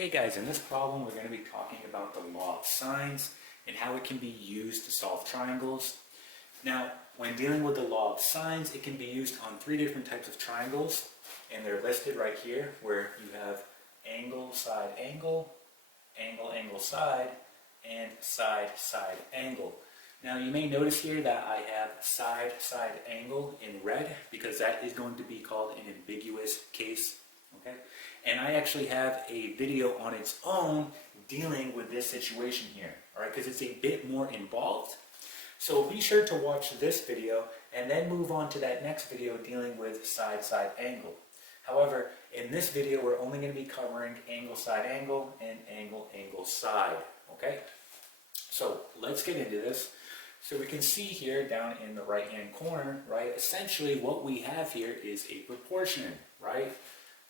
Okay guys, in this problem we're going to be talking about the law of sines and how it can be used to solve triangles. Now, when dealing with the law of sines, it can be used on three different types of triangles, and they're listed right here, where you have angle, side, angle, angle, angle, side, and side, side, angle. Now you may notice here that I have side, side, angle in red because that is going to be called an ambiguous case. Okay, and I actually have a video on its own dealing with this situation here, all right, because it's a bit more involved. So be sure to watch this video and then move on to that next video dealing with side, side, angle. However, in this video we're only going to be covering angle, side, angle, and angle, angle, side. Okay, so let's get into this. So we can see here down in the right hand corner, right, essentially what we have here is a proportion, right?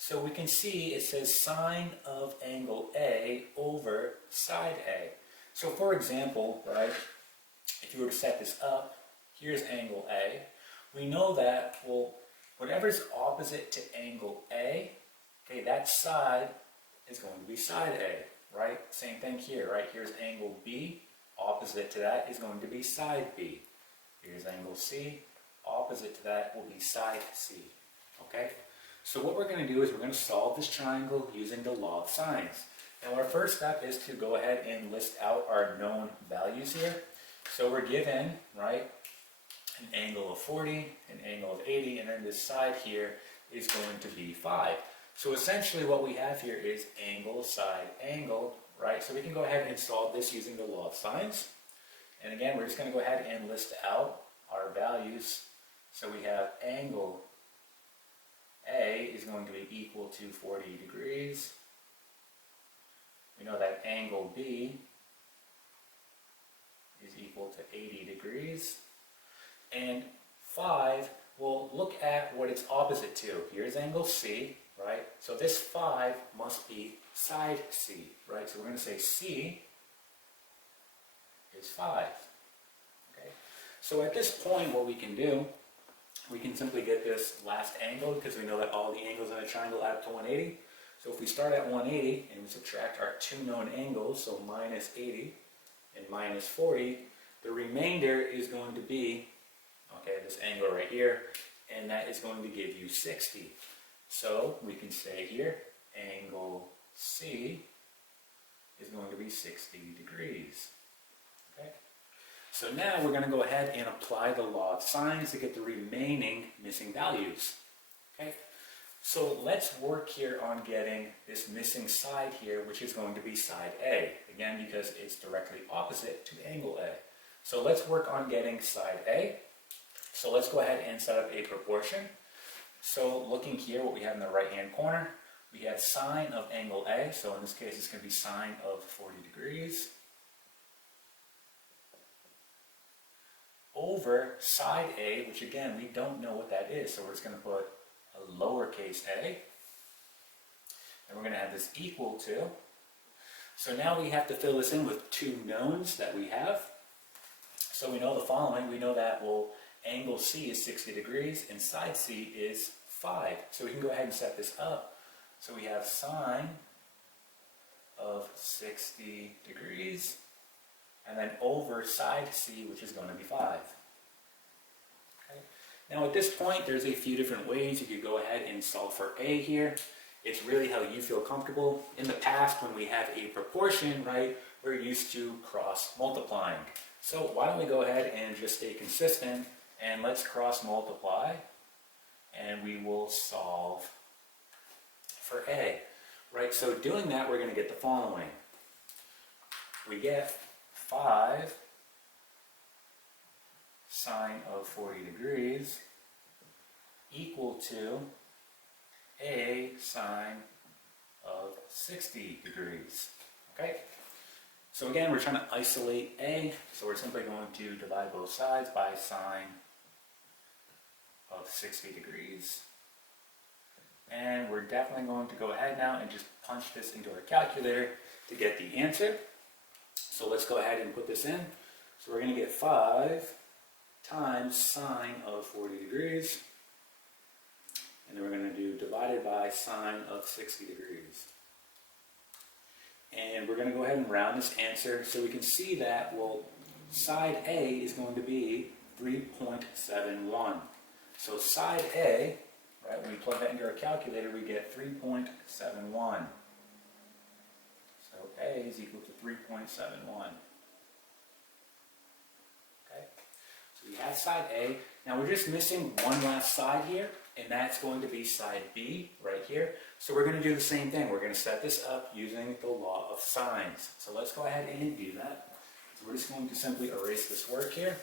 So we can see it says sine of angle A over side A. So for example, right, if you were to set this up, here's angle A. We know that, well, whatever's opposite to angle A, okay, that side is going to be side A, right? Same thing here, right? Here's angle B. Opposite to that is going to be side B. Here's angle C. Opposite to that will be side C, okay? So what we're going to do is we're going to solve this triangle using the law of sines. Now our first step is to go ahead and list out our known values here. So we're given, right, an angle of 40, an angle of 80, and then this side here is going to be 5. So essentially what we have here is angle, side, angle, right? So we can go ahead and solve this using the law of sines. And again, we're just going to go ahead and list out our values. So we have angle A is going to be equal to 40 degrees. We know that angle B is equal to 80 degrees. And 5, we'll look at what it's opposite to. Here's angle C, right? So this 5 must be side C, right? So we're going to say C is 5. Okay. So at this point, what we can do, we can simply get this last angle because we know that all the angles in a triangle add up to 180. So if we start at 180 and we subtract our two known angles, so minus 80 and minus 40, the remainder is going to be, okay, this angle right here, and that is going to give you 60. So we can say here, angle C is going to be 60 degrees. Okay. So now we're going to go ahead and apply the law of sines to get the remaining missing values. Okay. So let's work here on getting this missing side here, which is going to be side A. Again, because it's directly opposite to angle A. So let's work on getting side A. So let's go ahead and set up a proportion. So looking here, what we have in the right hand corner, we have sine of angle A. So in this case, it's going to be sine of 40 degrees. Over side A, which again, we don't know what that is. So we're just going to put a lowercase a. And we're going to have this equal to. So now we have to fill this in with two knowns that we have. So we know the following. We know that, well, angle C is 60 degrees and side C is 5. So we can go ahead and set this up. So we have sine of 60 degrees and then over side C, which is going to be 5. Okay. Now at this point, there's a few different ways you could go ahead and solve for A here. It's really how you feel comfortable. In the past, when we have a proportion, right, we're used to cross multiplying. So why don't we go ahead and just stay consistent and let's cross multiply and we will solve for A, right? So doing that, we're going to get the following. We get 5 sine of 40 degrees equal to A sine of 60 degrees, okay? So again, we're trying to isolate A, so we're simply going to divide both sides by sine of 60 degrees. And we're definitely going to go ahead now and just punch this into our calculator to get the answer. So let's go ahead and put this in. So we're going to get 5 times sine of 40 degrees. And then we're going to do divided by sine of 60 degrees. And we're going to go ahead and round this answer so we can see that, well, side A is going to be 3.71. So side A, right, when we plug that into our calculator, we get 3.71. So A is equal to 3.71. Okay, so we have side A. Now we're just missing one last side here, and that's going to be side B right here. So we're going to do the same thing. We're going to set this up using the law of sines. So let's go ahead and do that. So we're just going to simply erase this work here.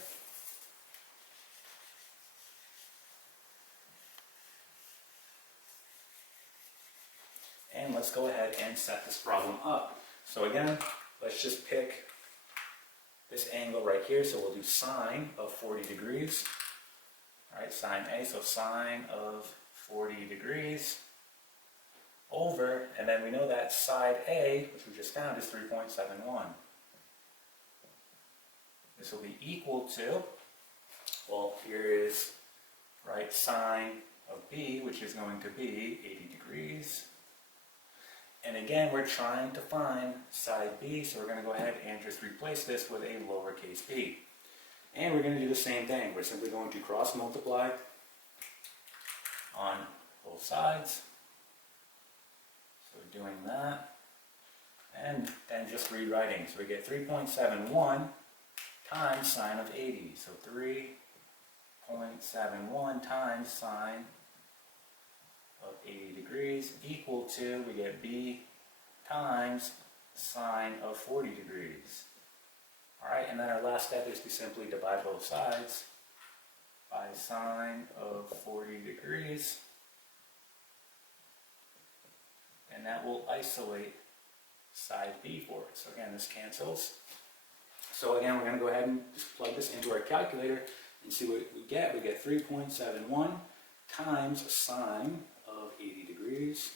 And let's go ahead and set this problem up. So again, let's just pick this angle right here. So we'll do sine of 40 degrees. All right, sine A, so sine of 40 degrees over, and then we know that side A, which we just found, is 3.71. This will be equal to, well, here is, right, sine of B, which is going to be 80 degrees. And again, we're trying to find side B, so we're going to go ahead and just replace this with a lowercase b. And we're going to do the same thing. We're simply going to cross multiply on both sides. So doing that, and then just rewriting. So we get 3.71 times sine of 80. So 3.71 times sine of 80 degrees equal to, we get b times sine of 40 degrees. Alright, and then our last step is to simply divide both sides by sine of 40 degrees. And that will isolate side B for us. So again, this cancels. So again, we're going to go ahead and just plug this into our calculator and see what we get. We get 3.71 times sine of 80 degrees.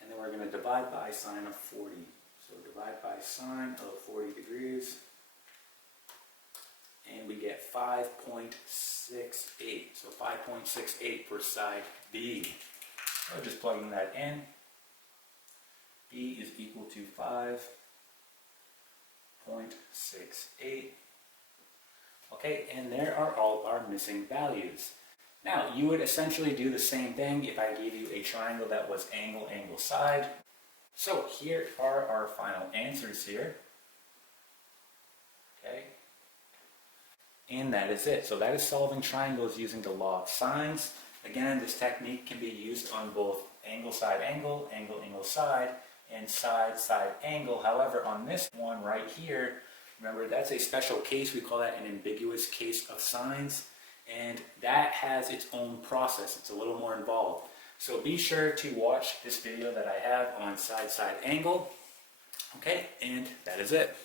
And then we're going to divide by sine of 40. So divide by sine of 40 degrees. And we get 5.68. So 5.68 for side B. So just plugging that in. B is equal to 5.68. Okay, and there are all our missing values. Now, you would essentially do the same thing if I gave you a triangle that was angle, angle, side. So here are our final answers here. Okay. And that is it. So that is solving triangles using the law of sines. Again, this technique can be used on both angle, side, angle, angle, angle, side, and side, side, angle. However, on this one right here, remember that's a special case. We call that an ambiguous case of sines. And that has its own process. It's a little more involved. So be sure to watch this video that I have on side, side, angle. Okay, and that is it.